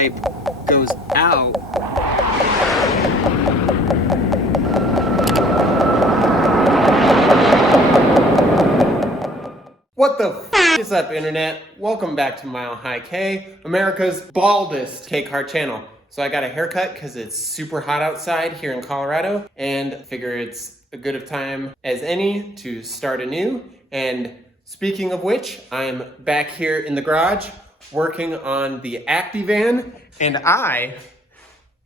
pipe goes out. What the f is up, internet? Welcome back to Milehighkei, America's baldest cake car channel. So I got a haircut because it's super hot outside here in Colorado, and figure it's a good of time as any to start anew. And speaking of which, I'm back here in the garage working on the Acty van, and I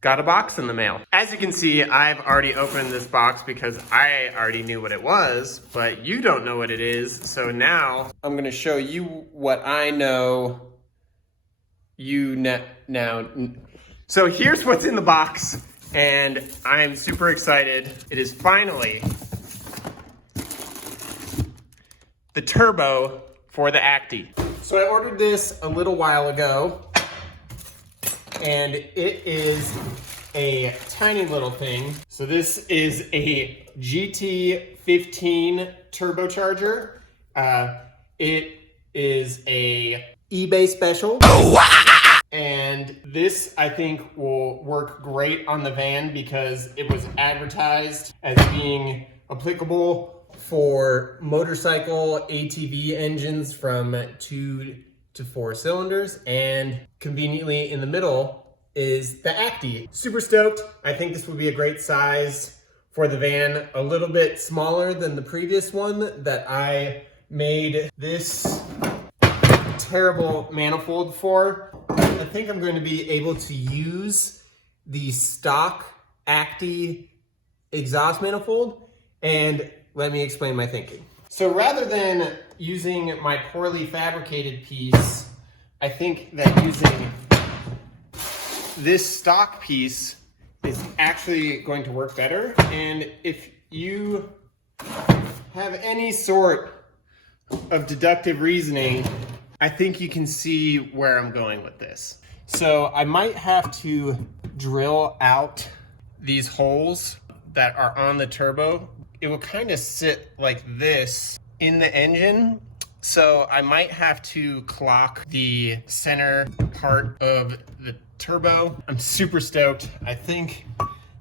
got a box in the mail. As you can see, I've already opened this box because I already knew what it was, but you don't know what it is. So now I'm gonna show you what I know now. So here's what's in the box, and I'm super excited. It is finally the turbo for the Acty. So I ordered this a little while ago, and it is a tiny little thing. So this is a GT15 turbocharger. It is a eBay special. And this, I think, will work great on the van because it was advertised as being applicable for motorcycle ATV engines from 2 to 4 cylinders, and conveniently in the middle is the Acty. Super stoked. I think this would be a great size for the van, a little bit smaller than the previous one that I made this terrible manifold for. I think I'm going to be able to use the stock Acty exhaust manifold, and let me explain my thinking. So rather than using my poorly fabricated piece, I think that using this stock piece is actually going to work better. And if you have any sort of deductive reasoning, I think you can see where I'm going with this. So I might have to drill out these holes that are on the turbo. It will kind of sit like this in the engine. So I might have to clock the center part of the turbo. I'm super stoked. I think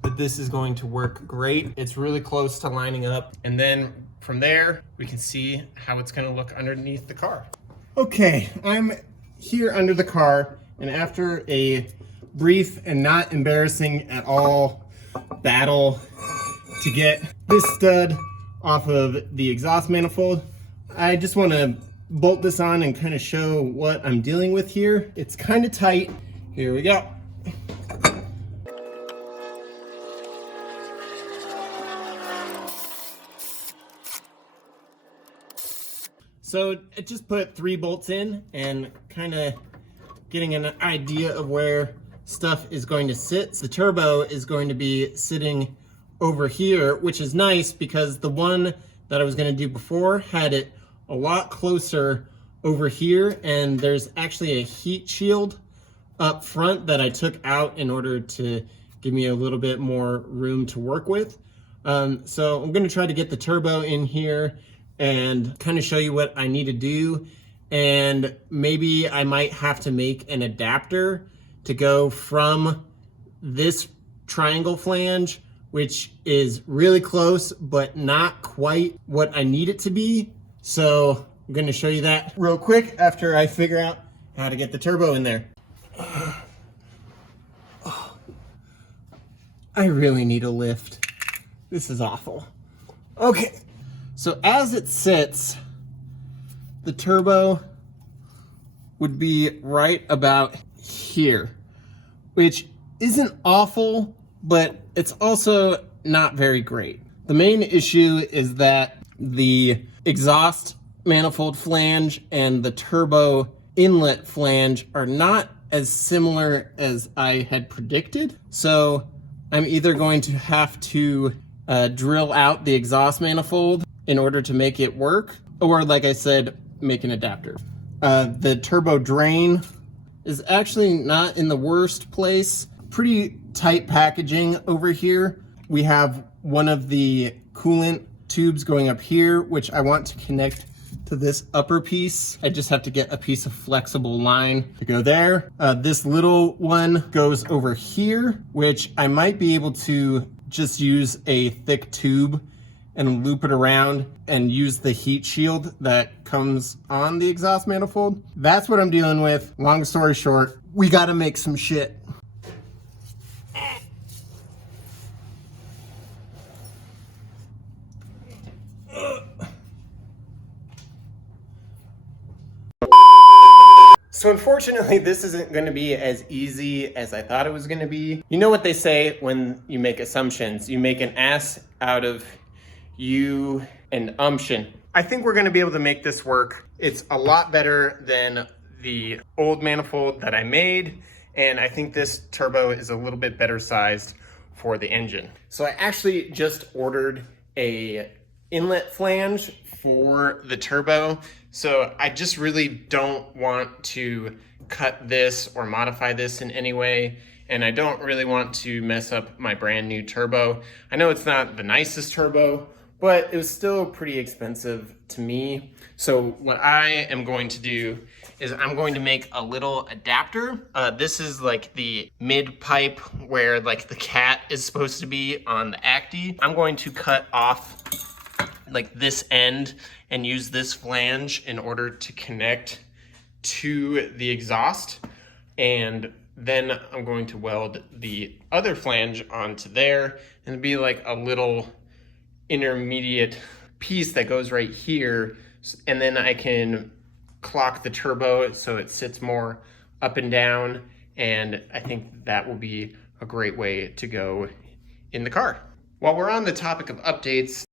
that this is going to work great. It's really close to lining up. And then from there, we can see how it's gonna look underneath the car. Okay, I'm here under the car, and after a brief and not embarrassing at all battle to get this stud off of the exhaust manifold, I just want to bolt this on and kind of show what I'm dealing with here. It's kind of tight. Here we go. So I just put 3 bolts in and kind of getting an idea of where stuff is going to sit. So the turbo is going to be sitting over here, which is nice because the one that I was going to do before had it a lot closer over here, and there's actually a heat shield up front that I took out in order to give me a little bit more room to work with. So I'm going to try to get the turbo in here and kind of show you what I need to do, and maybe I might have to make an adapter to go from this triangle flange, which is really close but not quite what I need it to be. So I'm going to show you that real quick after I figure out how to get the turbo in there. I really need a lift. This is awful. Okay. So as it sits, the turbo would be right about here, which isn't awful, but it's also not very great. The main issue is that the exhaust manifold flange and the turbo inlet flange are not as similar as I had predicted. So I'm either going to have to drill out the exhaust manifold in order to make it work, or like I said, make an adapter. The turbo drain is actually not in the worst place. Pretty tight packaging over here. We have one of the coolant tubes going up here, which I want to connect to this upper piece. I just have to get a piece of flexible line to go there. This little one goes over here, which I might be able to just use a thick tube and loop it around and use the heat shield that comes on the exhaust manifold. That's what I'm dealing with. Long story short, we gotta make some shit. So unfortunately, this isn't going to be as easy as I thought it was going to be. You know what they say when you make assumptions? You make an ass out of you and umption. I think we're going to be able to make this work. It's a lot better than the old manifold that I made, and I think this turbo is a little bit better sized for the engine. So I actually just ordered a inlet flange for the turbo. So I just really don't want to cut this or modify this in any way. And I don't really want to mess up my brand new turbo. I know it's not the nicest turbo, but it was still pretty expensive to me. So what I am going to do is I'm going to make a little adapter. This is like the mid pipe where like the cat is supposed to be on the Acty. I'm going to cut off like this end and use this flange in order to connect to the exhaust. And then I'm going to weld the other flange onto there, and it'll be like a little intermediate piece that goes right here. And then I can clock the turbo so it sits more up and down. And I think that will be a great way to go in the car. While we're on the topic of updates,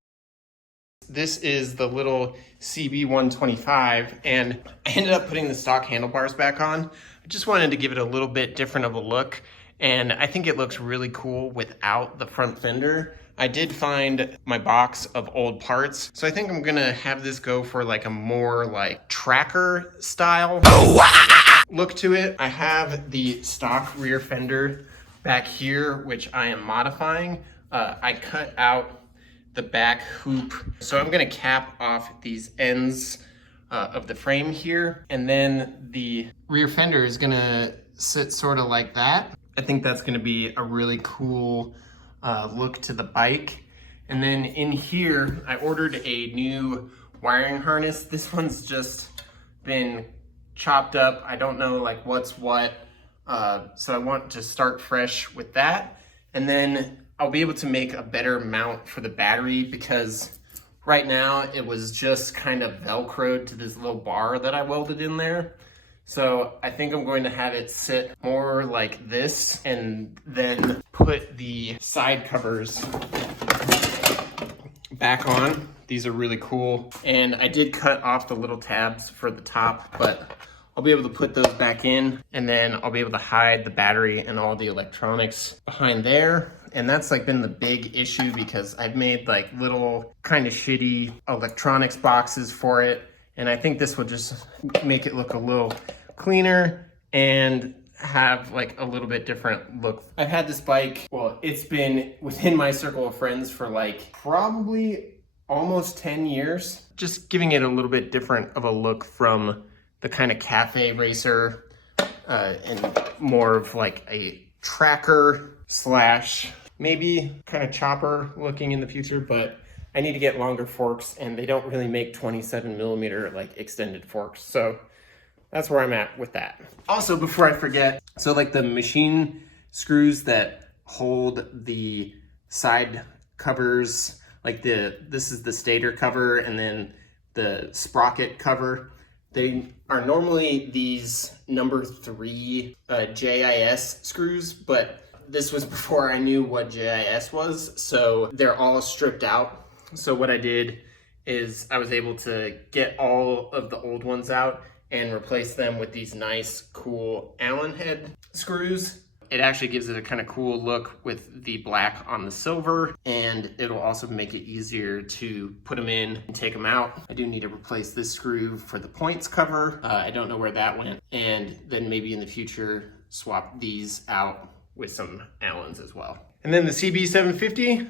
this is the little CB125, and I ended up putting the stock handlebars back on. I just wanted to give it a little bit different of a look, and I think it looks really cool without the front fender. I did find my box of old parts, so I think I'm gonna have this go for like a more like tracker style look to it. I have the stock rear fender back here, which I am modifying. I cut out the back hoop. So I'm gonna cap off these ends of the frame here, and then the rear fender is gonna sit sort of like that. I think that's gonna be a really cool look to the bike. And then in here, I ordered a new wiring harness. This one's just been chopped up. I don't know like what's what. So I want to start fresh with that. And then I'll be able to make a better mount for the battery, because right now it was just kind of Velcroed to this little bar that I welded in there. So I think I'm going to have it sit more like this, and then put the side covers back on. These are really cool. And I did cut off the little tabs for the top, but I'll be able to put those back in, and then I'll be able to hide the battery and all the electronics behind there. And that's like been the big issue, because I've made like little kind of shitty electronics boxes for it. And I think this will just make it look a little cleaner and have like a little bit different look. I've had this bike, well, it's been within my circle of friends for like probably almost 10 years. Just giving it a little bit different of a look from the kind of cafe racer and more of like a tracker slash maybe kind of chopper looking in the future. But I need to get longer forks, and they don't really make 27mm like extended forks. So that's where I'm at with that. Also, before I forget, so like the machine screws that hold the side covers, like this is the stator cover, and then the sprocket cover. They are normally these number 3 JIS screws, but this was before I knew what JIS was, so they're all stripped out. So what I did is I was able to get all of the old ones out and replace them with these nice, cool Allen head screws. It actually gives it a kind of cool look with the black on the silver, and it'll also make it easier to put them in and take them out. I do need to replace this screw for the points cover. I don't know where that went. And then maybe in the future, swap these out with some Allens as well. And then the CB750,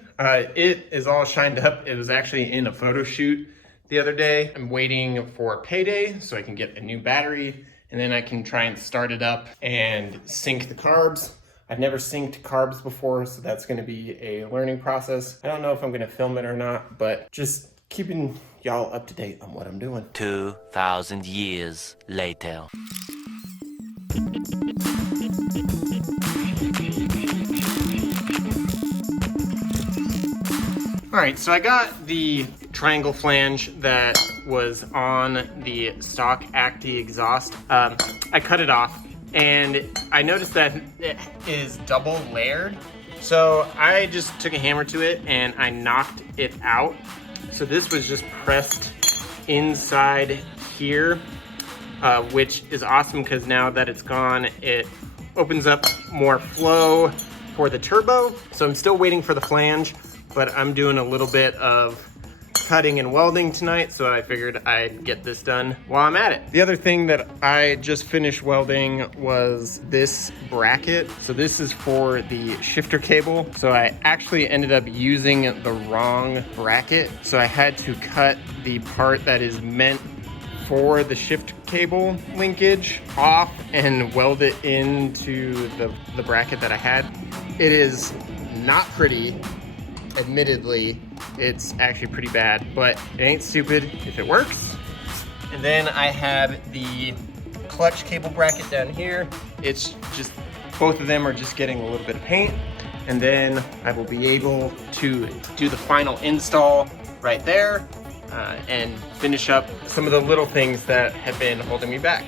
it is all shined up. It was actually in a photo shoot the other day. I'm waiting for payday so I can get a new battery, and then I can try and start it up and sync the carbs. I've never synced carbs before, so that's gonna be a learning process. I don't know if I'm gonna film it or not, but just keeping y'all up to date on what I'm doing. 2,000 years later. All right, so I got the triangle flange that was on the stock Acty exhaust. I cut it off, and I noticed that it is double layered. So I just took a hammer to it and I knocked it out. So this was just pressed inside here, which is awesome because now that it's gone, it opens up more flow for the turbo. So I'm still waiting for the flange, but I'm doing a little bit of cutting and welding tonight, so I figured I'd get this done while I'm at it. The other thing that I just finished welding was this bracket. So this is for the shifter cable. So I actually ended up using the wrong bracket. So I had to cut the part that is meant for the shift cable linkage off and weld it into the bracket that I had. It is not pretty. Admittedly, it's actually pretty bad, but it ain't stupid if it works. And then I have the clutch cable bracket down here. It's just, both of them are just getting a little bit of paint. And then I will be able to do the final install right there and finish up some of the little things that have been holding me back.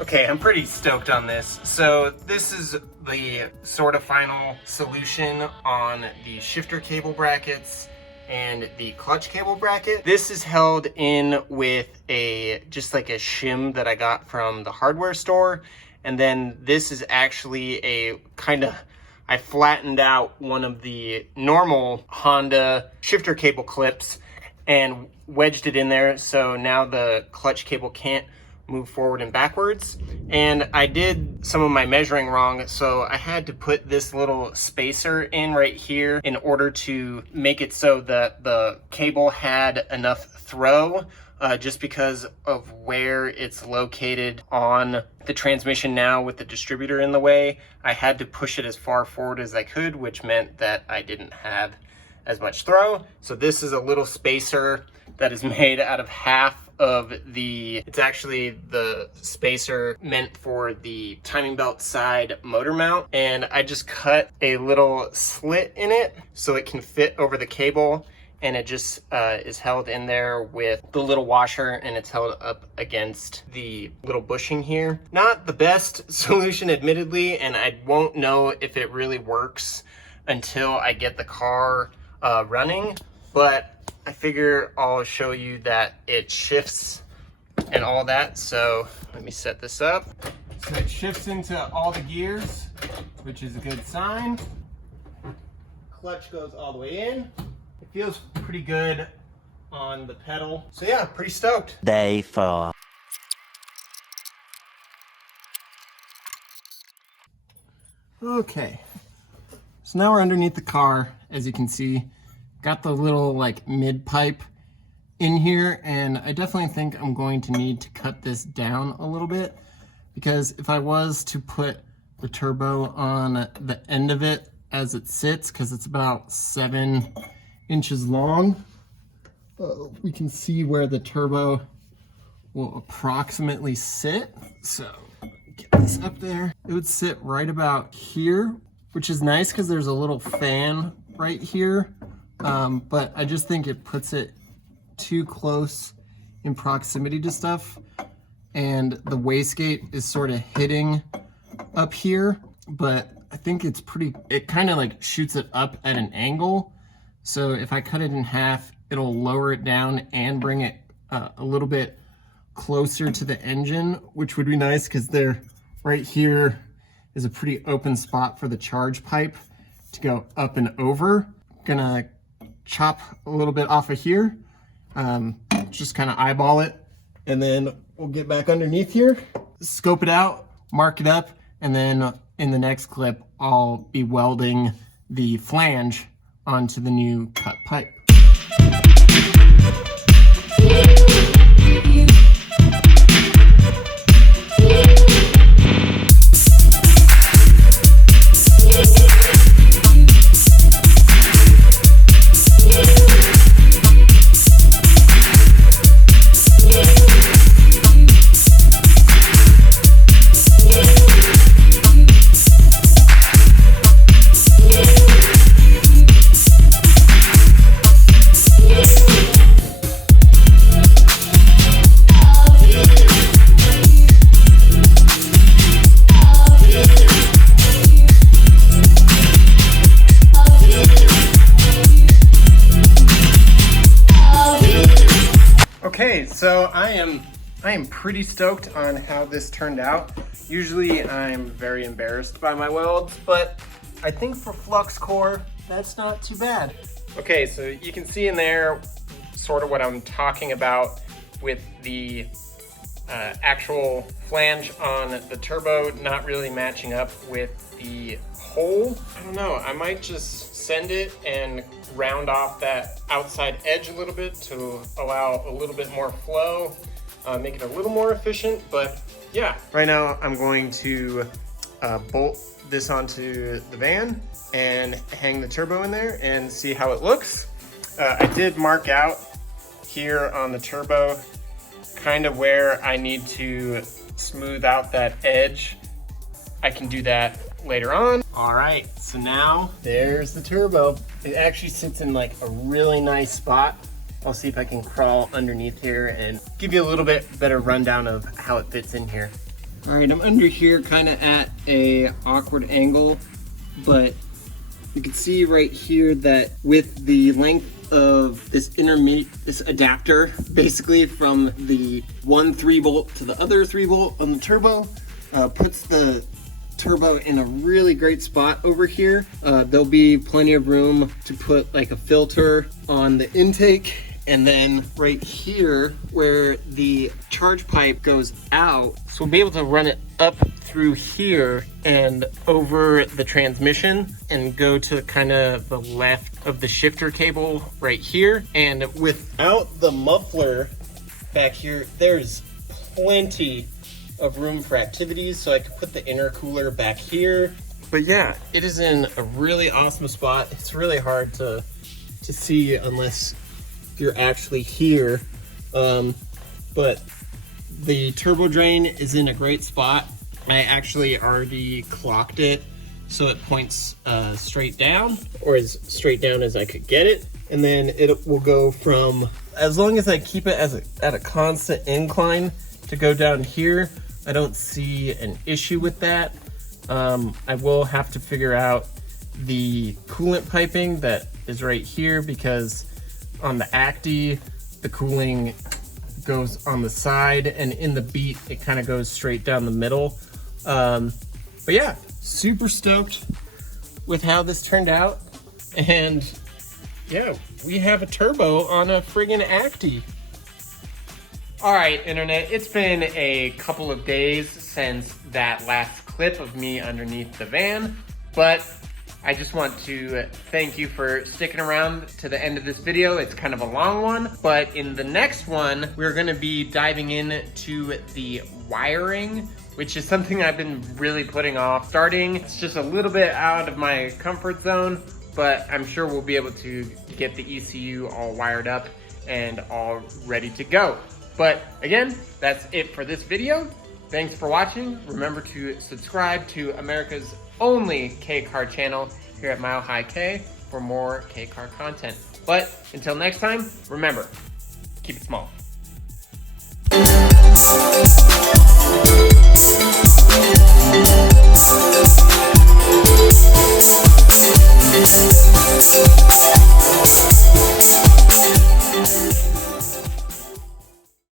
Okay, I'm pretty stoked on this. So this is the sort of final solution on the shifter cable brackets and the clutch cable bracket. This is held in with just like a shim that I got from the hardware store. And then this is actually I flattened out one of the normal Honda shifter cable clips and wedged it in there. So now the clutch cable can't move forward and backwards. And I did some of my measuring wrong, so I had to put this little spacer in right here in order to make it so that the cable had enough throw, just because of where it's located on the transmission now with the distributor in the way. I had to push it as far forward as I could, which meant that I didn't have as much throw. So this is a little spacer that is made out of half of it's actually the spacer meant for the timing belt side motor mount. And I just cut a little slit in it so it can fit over the cable, and it just is held in there with the little washer, and it's held up against the little bushing here. Not the best solution, admittedly, and I won't know if it really works until I get the car running, but I figure I'll show you that it shifts and all that. So let me set this up. So it shifts into all the gears, which is a good sign. Clutch goes all the way in. It feels pretty good on the pedal. So yeah, pretty stoked. Day 4. Okay, so now we're underneath the car, as you can see. Got the little like mid pipe in here, and I definitely think I'm going to need to cut this down a little bit, because if I was to put the turbo on the end of it as it sits, because it's about 7 inches long, we can see where the turbo will approximately sit. So get this up there. It would sit right about here, which is nice because there's a little fan right here. But I just think it puts it too close in proximity to stuff, and the wastegate is sort of hitting up here, but I think it kind of like shoots it up at an angle. So if I cut it in half, it'll lower it down and bring it a little bit closer to the engine, which would be nice because right here is a pretty open spot for the charge pipe to go up and over. Gonna chop a little bit off of here, just kind of eyeball it, and then we'll get back underneath here scope it out, mark it up, and then in the next clip, I'll be welding the flange onto the new cut pipe. Okay, so I am pretty stoked on how this turned out. Usually I'm very embarrassed by my welds, but I think for flux core, that's not too bad. Okay, so you can see in there sort of what I'm talking about with the actual flange on the turbo not really matching up with the hole. I don't know, I might just send it and round off that outside edge a little bit to allow a little bit more flow, make it a little more efficient. But yeah, right now I'm going to bolt this onto the van and hang the turbo in there and see how it looks. I did mark out here on the turbo kind of where I need to smooth out that edge. I can do that later on. All right, so now there's the turbo. It actually sits in like a really nice spot. I'll see if I can crawl underneath here and give you a little bit better rundown of how it fits in here. All right, I'm under here kind of at a awkward angle, but you can see right here that with the length of this this adapter, basically from the one 3-bolt to the other 3-bolt on the turbo, puts the turbo in a really great spot over here. There'll be plenty of room to put like a filter on the intake, and then right here where the charge pipe goes out, so we'll be able to run it up through here and over the transmission and go to kind of the left of the shifter cable right here. And without the muffler back here, there's plenty of room for activities, so I could put the intercooler back here. But yeah, it is in a really awesome spot. It's really hard to see unless you're actually here, but the turbo drain is in a great spot. I actually already clocked it so it points straight down, or as straight down as I could get it, and then it will go from, as long as I keep it at a constant incline to go down here, I don't see an issue with that. I will have to figure out the coolant piping that is right here, because on the Acty, the cooling goes on the side, and in the Beat, it kind of goes straight down the middle. But yeah, super stoked with how this turned out. And yeah, we have a turbo on a friggin' Acty. All right, internet, it's been a couple of days since that last clip of me underneath the van, but I just want to thank you for sticking around to the end of this video. It's kind of a long one, but in the next one, we're gonna be diving into the wiring, which is something I've been really putting off starting. It's just a little bit out of my comfort zone, but I'm sure we'll be able to get the ECU all wired up and all ready to go. But again, that's it for this video. Thanks for watching. Remember to subscribe to America's only K-car channel here at Milehighkei for more K-car content. But until next time, remember, keep it small.